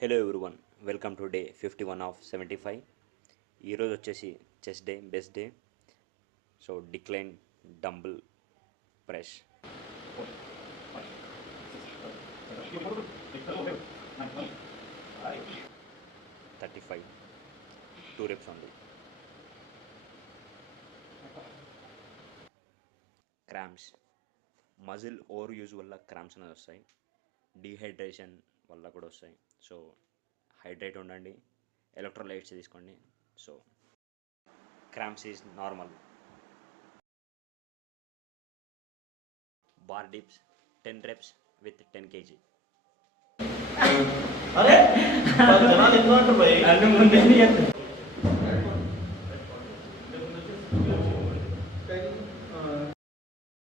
Hello everyone, welcome to day 51 ఆఫ్ 75. ఈరోజు వచ్చేసి chest day, best day. So decline dumbbell press 35, 2 reps only. Cramps, muscle over use వల్ల క్రామ్స్ అనేది వస్తాయి. డీహైడ్రేషన్ వల్ల కూడా వస్తాయి. సో హైడ్రేట్ ఉండండి, ఎలక్ట్రోలైట్స్ తీసుకోండి. So cramps is normal. Bar dips 10 reps with 10 kg. అరే జనాలు ఎందుకు అంటారు భయ్?